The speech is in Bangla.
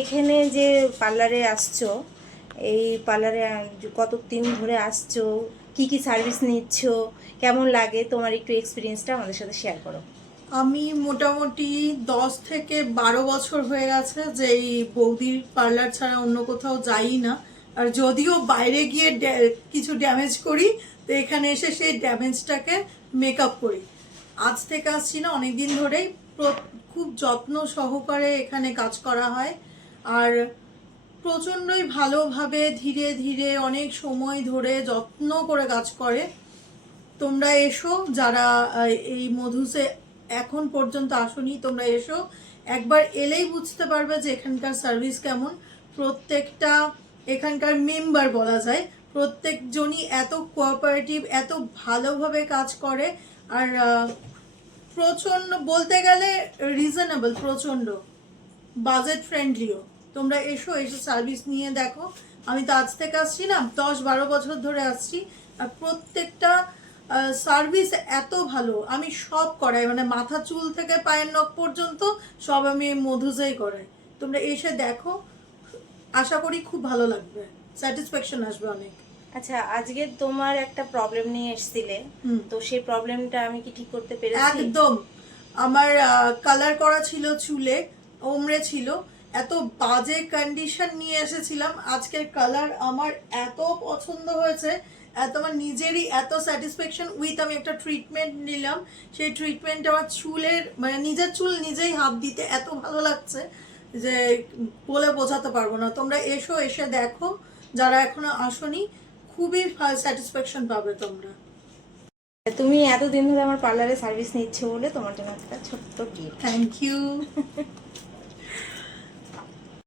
এখানে যে পার্লারে আসছো, এই পার্লারে কত দিন ধরে আসছো, কি কি সার্ভিস নিচ্ছ, কেমন লাগে, তোমার একটু এক্সপিরিয়েন্সটা আমাদের সাথে শেয়ার করো। আমি মোটামুটি 10 থেকে 12 বছর হয়ে গেছে যে এই বৌদির পার্লার ছাড়া অন্য কোথাও যাই না। আর যদিও বাইরে গিয়ে কিছু ড্যামেজ করি, তো এখানে এসে সেই ড্যামেজটাকে মেকআপ করি। আজ থেকে আসছি না, অনেক দিন ধরেই খুব যত্ন সহকারে এখানে কাজ করা হয়। আর প্রচণ্ডই ভালোভাবে ধীরে ধীরে অনেক সময় ধরে যত্ন করে কাজ করে। তোমরা এসো, যারা এই মধুসে এখন পর্যন্ত আসোনি, তোমরা এসো। একবার এলেই বুঝতে পারবে যে এখানকার সার্ভিস কেমন। প্রত্যেকটা এখানকার মেম্বার বলা যায়, প্রত্যেকজনই এত কোঅপারেটিভ, এত ভালোভাবে কাজ করে। আর প্রচণ্ড বলতে গেলে রিজনেবল, প্রচণ্ড বাজেট ফ্রেন্ডলিও। তোমরা এসো, এসে সার্ভিস নিয়ে দেখো। আমি তো আজ থেকে আসছি না, 10-12 বছর ধরে আসছি। আর প্রত্যেকটা সার্ভিস এত ভালো। আমি সব করাই, মানে মাথা চুল থেকে পায়ের নখ পর্যন্ত সব আমি মধুজেই করাই। তোমরা এসে দেখো, আশা করি খুব ভালো লাগবে, স্যাটিসফ্যাকশন আসবে অনেক। আচ্ছা, আজকে তোমার একটা প্রবলেম নিয়ে এসেছিলে, তো সেই প্রবলেমটা আমি কি ঠিক করতে পেরেছি? একদম। আমার কালার করা ছিল চুলে, ওমরে ছিল। এত বাজে কন্ডিশন নিয়ে এসেছিলাম, আজকের কালার আমার এত পছন্দ হয়েছে, এত আমার নিজেরই এত স্যাটিসফ্যাকশন। উইথ আমি একটা ট্রিটমেন্ট নিলাম, সেই ট্রিটমেন্ট আমার চুলের মানে নিজের চুল নিজেই হাত দিতে এত ভালো লাগছে যে বলে বোঝাতে পারবো না। তোমরা এসো, এসে দেখো, যারা এখনো আসোনি, খুবই স্যাটিসফ্যাকশন পাবে তোমরা। তুমি এতদিন ধরে আমার পার্লারে সার্ভিস নিচ্ছ বলে তোমার জন্য একটা ছোট্ট গিফট। Thank you.